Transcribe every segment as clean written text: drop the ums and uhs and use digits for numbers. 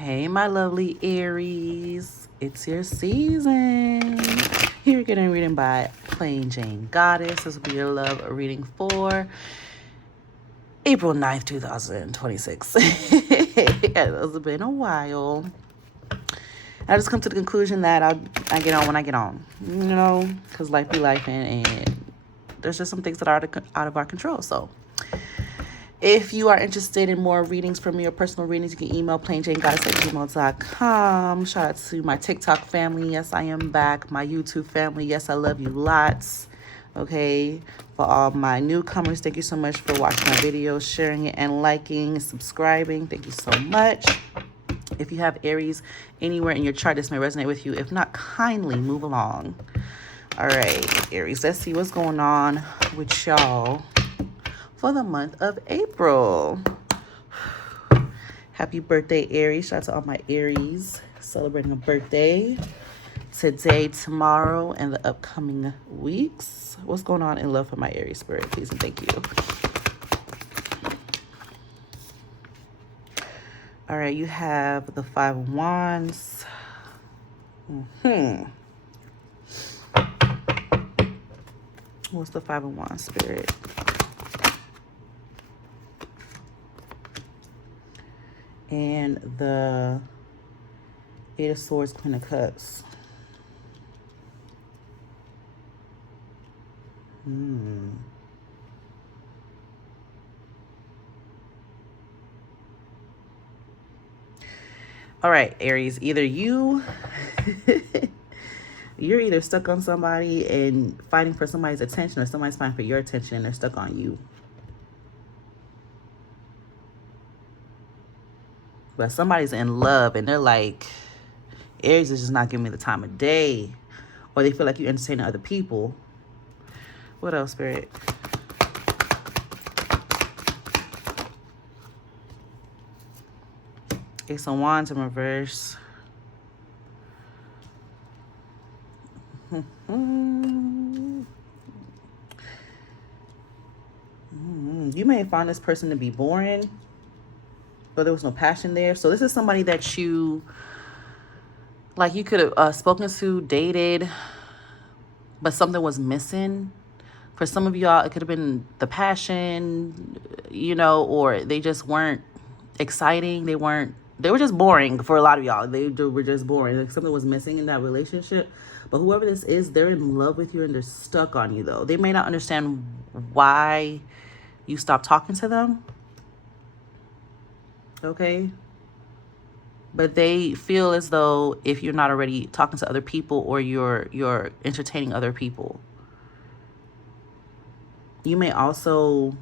Hey, my lovely Aries. It's your season. Here you're getting a reading by PlainJainGoddess. This will be your love reading for April 9th, 2026. It's been a while. I just come to the conclusion that I get on when I get on, because life be life, and there's just some things that are out of our control. So if you are interested in more readings from me or personal readings, you can email plainjaingoddess@gmail.com. Shout out to my TikTok family. Yes, I am back. My YouTube family. Yes, I love you lots. Okay. For all my newcomers, thank you so much for watching my videos, sharing it, and liking, and subscribing. Thank you so much. If you have Aries anywhere in your chart, this may resonate with you. If not, kindly move along. All right, Aries, let's see what's going on with y'all for the month of April. Happy birthday, Aries. Shout out to all my Aries celebrating a birthday today, tomorrow, and the upcoming weeks. What's going on in love for my Aries spirit, please and thank you. All right, you have the Five of Wands. What's the Five of Wands, spirit? And the Eight of Swords, Queen of Cups. All right, Aries, either you're either stuck on somebody and fighting for somebody's attention, or somebody's fighting for your attention and they're stuck on you. But somebody's in love and they're like, Aries is just not giving me the time of day. Or they feel like you're entertaining other people. What else, spirit? Ace of Wands in reverse. You may find this person to be boring, but there was no passion there. So this is somebody that you could have spoken to, dated, but something was missing. For some of y'all, it could have been the passion, or they just weren't exciting. They were just boring for a lot of y'all. They were just boring. Like something was missing in that relationship. But whoever this is, they're in love with you and they're stuck on you, though. They may not understand why you stopped talking to them. Okay? But they feel as though if you're not already talking to other people or you're entertaining other people. You may also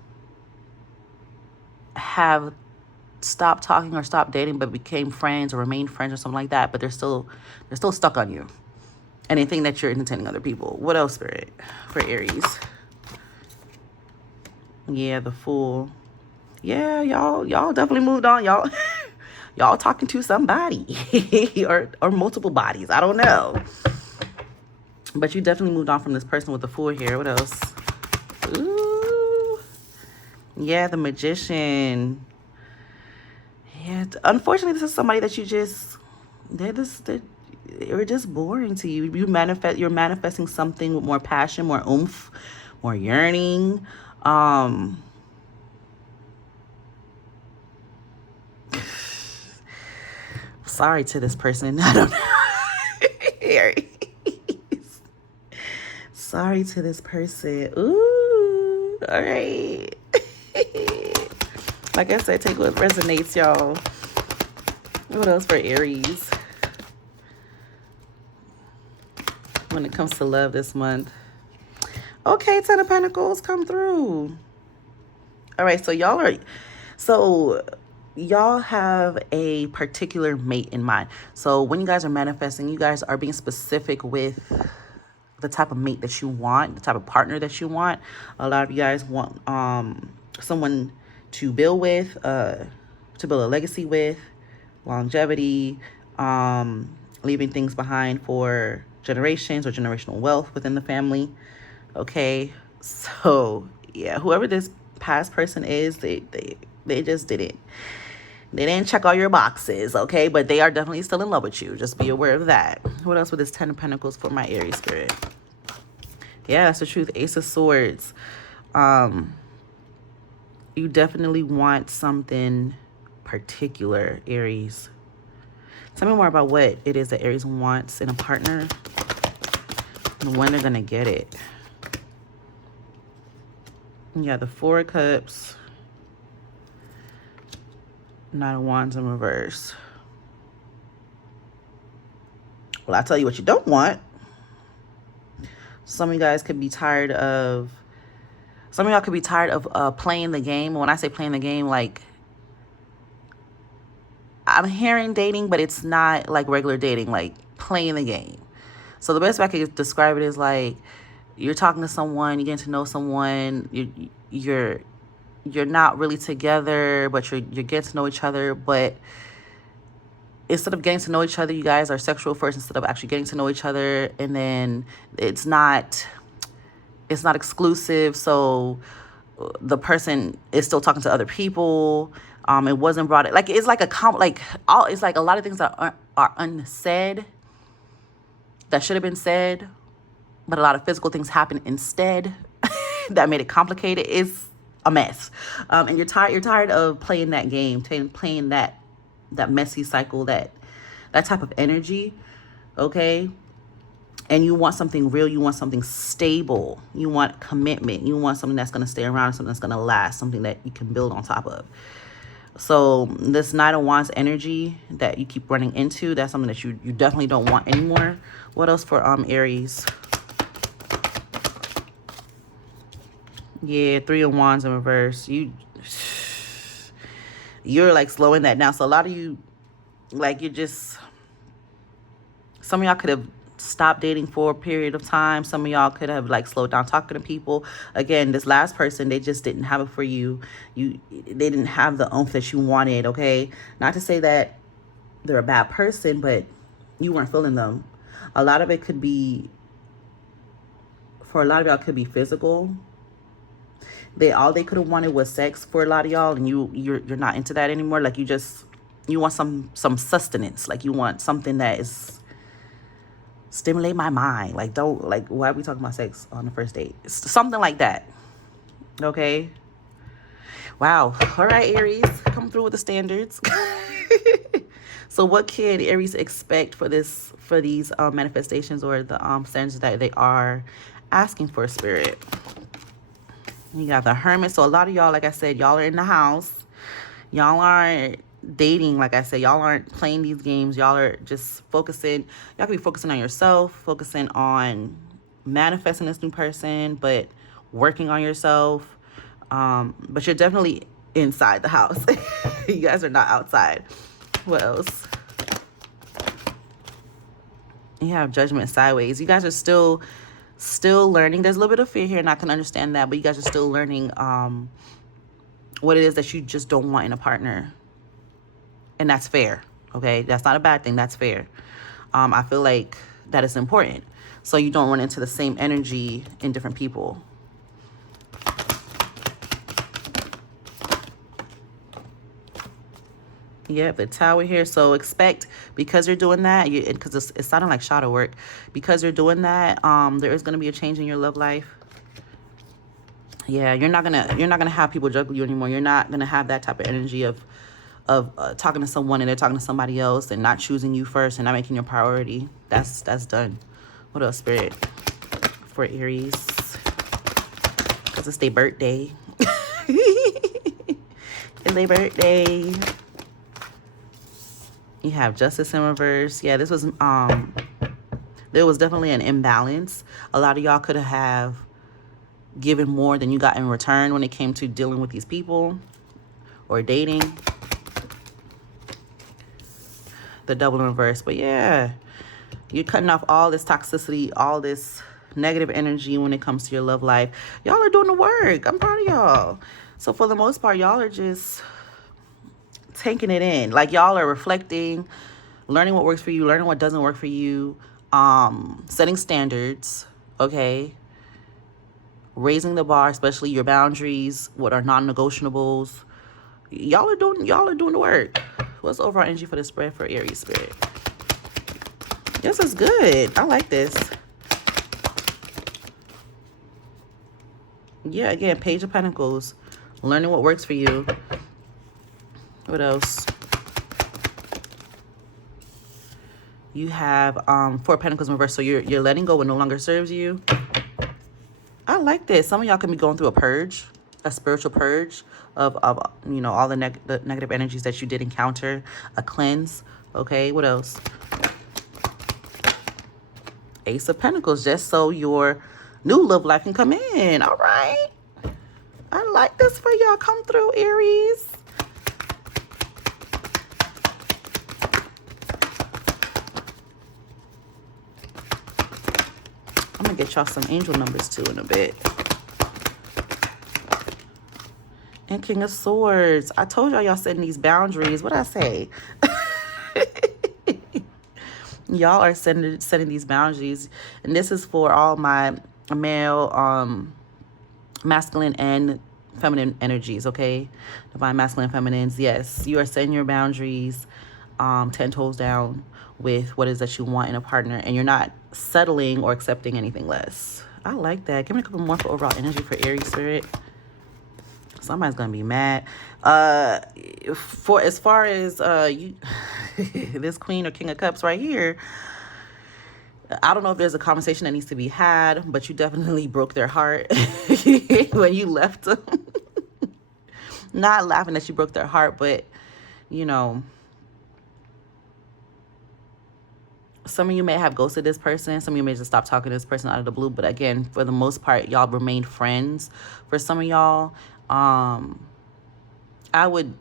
have stopped talking or stopped dating but became friends or remained friends or something like that, but they're still stuck on you. And they think that you're entertaining other people. What else, spirit, for Aries? Yeah, the Fool. Yeah, y'all definitely moved on. Y'all talking to somebody or multiple bodies. I don't know. But you definitely moved on from this person with the Fool here. What else? Ooh. Yeah, the Magician. Yeah, unfortunately, this is somebody that they're just boring to you. You're manifesting something with more passion, more oomph, more yearning. Sorry to this person. I don't know. Sorry to this person. Ooh, all right. Like I said, take what resonates, y'all. What else for Aries when it comes to love this month? Okay, Ten of Pentacles, come through. All right, so y'all have a particular mate in mind. So when you guys are manifesting, you guys are being specific with the type of mate that you want, the type of partner that you want. A lot of you guys want someone to build with, to build a legacy with, longevity, leaving things behind for generations or generational wealth within the family. Okay, so yeah, whoever this past person is, they just didn't They didn't check all your boxes, okay? But they are definitely still in love with you. Just be aware of that. What else with this 10 of Pentacles for my Aries spirit? Yeah, that's the truth. Ace of Swords. You definitely want something particular, Aries. Tell me more about what it is that Aries wants in a partner and when they're going to get it. Yeah, the Four of Cups. Knight of Wands in reverse. Well, I'll tell you what you don't want. Some of you guys could be tired of... Some of y'all could be tired of playing the game. When I say playing the game, like... I'm hearing dating, but it's not like regular dating. Like, playing the game. So the best way I could describe it is like... You're talking to someone, you're getting to know someone, you're not really together, but you're getting to know each other, but instead of getting to know each other, you guys are sexual first instead of actually getting to know each other, and then it's not exclusive, so the person is still talking to other people. It wasn't brought like it's like it's like a lot of things that are unsaid that should have been said. But a lot of physical things happen instead that made it complicated. It's a mess. And you're tired of playing that game, playing that messy cycle, that type of energy, okay? And you want something real. You want something stable. You want commitment. You want something that's going to stay around, something that's going to last, something that you can build on top of. So this Knight of Wands energy that you keep running into, that's something that you definitely don't want anymore. What else for Aries? Yeah, Three of Wands in reverse. You're like slowing that down. So a lot of you, like, some of y'all could have stopped dating for a period of time. Some of y'all could have like slowed down talking to people. Again, this last person, they just didn't have it for you. They didn't have the oomph that you wanted, okay? Not to say that they're a bad person, but you weren't feeling them. A lot of it could be, for a lot of y'all, could be physical. All they could have wanted was sex for a lot of y'all, and you're not into that anymore. Like, you want some sustenance. Like, you want something that is stimulate my mind. Like, why are we talking about sex on the first date? It's something like that. Okay. Wow. All right, Aries, come through with the standards. So what can Aries expect for these manifestations, or the standards that they are asking for, Spirit? You got the Hermit. So a lot of y'all, like I said, y'all are in the house. Y'all aren't dating, like I said. Y'all aren't playing these games. Y'all are just focusing. Y'all could be focusing on yourself, focusing on manifesting this new person, but working on yourself. But you're definitely inside the house. You guys are not outside. What else? You have Judgment sideways. You guys are still learning. There's a little bit of fear here, and I can understand that, but you guys are still learning what it is that you just don't want in a partner. And that's fair, okay? That's not a bad thing. That's fair. I feel like that is important, so you don't run into the same energy in different people. Yep, the Tower here. So expect, because you're doing that, because it's sounding like shadow work, because you're doing that, there is going to be a change in your love life. Yeah, you're not gonna have people juggle you anymore. You're not gonna have that type of energy of talking to someone and they're talking to somebody else and not choosing you first and not making your priority. That's done. What else, Spirit, for Aries? Because it's their birthday. It's their birthday. You have Justice in reverse. Yeah, this was there was definitely an imbalance. A lot of y'all could have given more than you got in return when it came to dealing with these people or dating. The Double in reverse. But yeah, you're cutting off all this toxicity, all this negative energy when it comes to your love life. Y'all are doing the work. I'm proud of y'all. So for the most part, y'all are just taking it in. Like, y'all are reflecting, learning what works for you, learning what doesn't work for you, setting standards, okay? Raising the bar, especially your boundaries, what are non-negotiables. Y'all are doing the work. What's overall energy for the spread for Aries spirit? This is good. I like this. Yeah, again, Page of Pentacles. Learning what works for you. What else? You have Four of Pentacles in reverse. So you're letting go what no longer serves you. I like this. Some of y'all can be going through a purge, a spiritual purge of you know, all the negative energies that you did encounter, a cleanse. Okay, what else? Ace of Pentacles, just so your new love life can come in. All right. I like this for y'all. Come through, Aries. I'm going to get y'all some angel numbers too in a bit. And King of Swords. I told y'all setting these boundaries. What did I say? Y'all are setting these boundaries. And this is for all my male, masculine and feminine energies, okay? Divine masculine feminines. Yes, you are setting your boundaries 10 toes down with what it is that you want in a partner. And you're not settling or accepting anything less. I like that. Give me a couple more for overall energy for Aries spirit. Somebody's gonna be mad. For as far as you this Queen or King of Cups right here, I don't know if there's a conversation that needs to be had, but you definitely broke their heart when you left them. Not laughing that you broke their heart, but you know, some of you may have ghosted this person. Some of you may just stop talking to this person out of the blue. But again, for the most part, y'all remained friends. For some of y'all, I would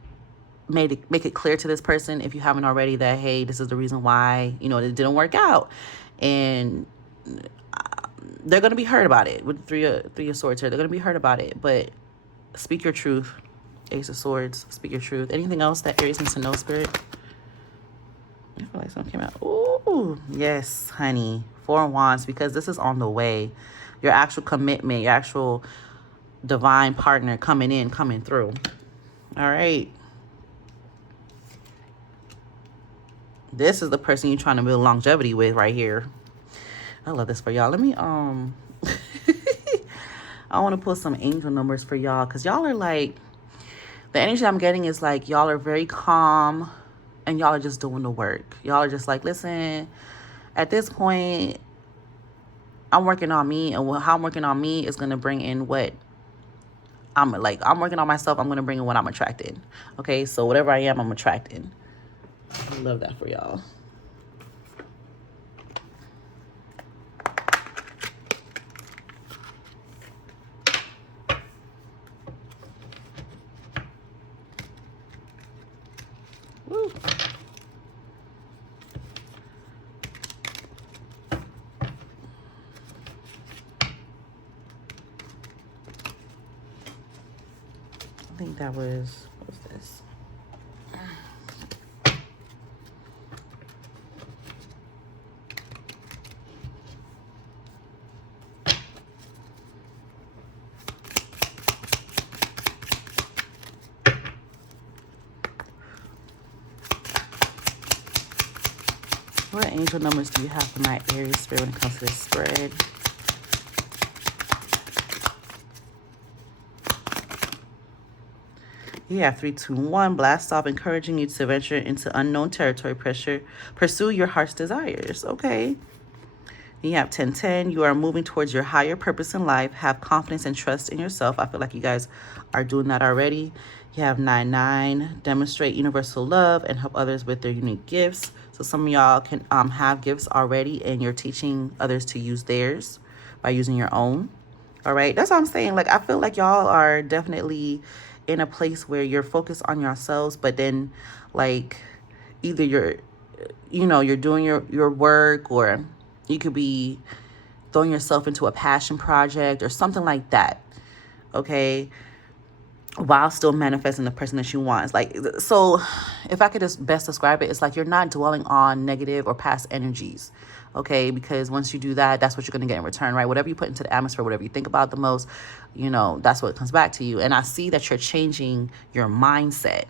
make it clear to this person, if you haven't already, that, hey, this is the reason why, you know, it didn't work out. And they're going to be hurt about it. With three of swords here, they're going to be hurt about it. But speak your truth. Ace of Swords, speak your truth. Anything else that Aries needs to know, Spirit? I feel like something came out. Ooh, yes, honey. Four of Wands, because this is on the way. Your actual commitment, your actual divine partner coming through. All right. This is the person you're trying to build longevity with right here. I love this for y'all. Let me, I want to pull some angel numbers for y'all, because y'all are like, the energy I'm getting is like, y'all are very calm and y'all are just doing the work. Y'all are just like, listen, at this point, I'm working on me, and how I'm working on me is going to bring in what I'm working on myself. I'm going to bring in what I'm attracting. Okay. So whatever I am, I'm attracting. I love that for y'all. Woo. I think that was, what was this? What angel numbers do you have for my Aries spirit when it comes to this spread? You have 3, 2, 1. Blast off, encouraging you to venture into unknown territory. Pursue your heart's desires. Okay. You have 10, 10. You are moving towards your higher purpose in life. Have confidence and trust in yourself. I feel like you guys are doing that already. You have 9, 9. Demonstrate universal love and help others with their unique gifts. So some of y'all can have gifts already, and you're teaching others to use theirs by using your own. All right. That's what I'm saying. Like, I feel like y'all are definitely in a place where you're focused on yourselves, but then like either you're doing your work, or you could be throwing yourself into a passion project or something like that. Okay. while still manifesting the person that you want. It's like, so if I could just best describe it, it's like you're not dwelling on negative or past energies. Okay, because once you do that, that's what you're going to get in return, right? Whatever you put into the atmosphere, whatever you think about the most, you know, that's what comes back to you. And I see that you're changing your mindset,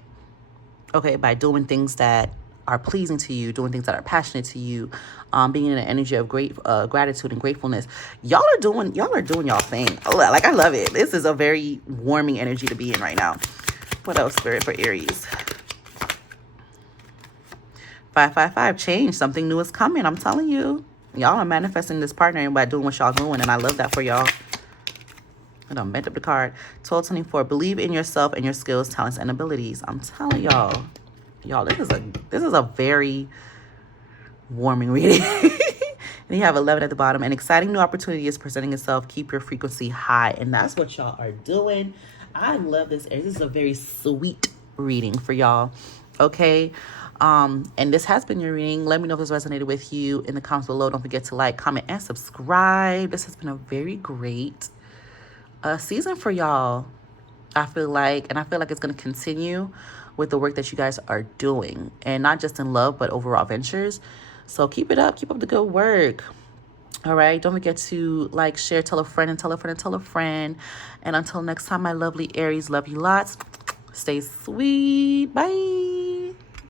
okay, by doing things that are pleasing to you, doing things that are passionate to you, being in an energy of gratitude and gratefulness. Y'all are doing y'all thing. Like, I love it. This is a very warming energy to be in right now. What else, Spirit, for Aries? 555, change. Something new is coming. I'm telling you. Y'all are manifesting this partner by doing what y'all doing, and I love that for y'all. I done bent up the card. 1224, believe in yourself and your skills, talents, and abilities. I'm telling y'all. Y'all, this is a very warming reading. And you have 11 at the bottom. An exciting new opportunity is presenting itself. Keep your frequency high. And that's what y'all are doing. I love this. This is a very sweet reading for y'all. Okay. And this has been your reading. Let me know if this resonated with you in the comments below. Don't forget to like, comment, and subscribe. This has been a very great season for y'all. I feel like it's going to continue with the work that you guys are doing, and not just in love, but overall ventures. So keep it up. Keep up the good work. All right. Don't forget to like, share, tell a friend, and tell a friend, and tell a friend. And until next time, my lovely Aries, love you lots. Stay sweet. Bye.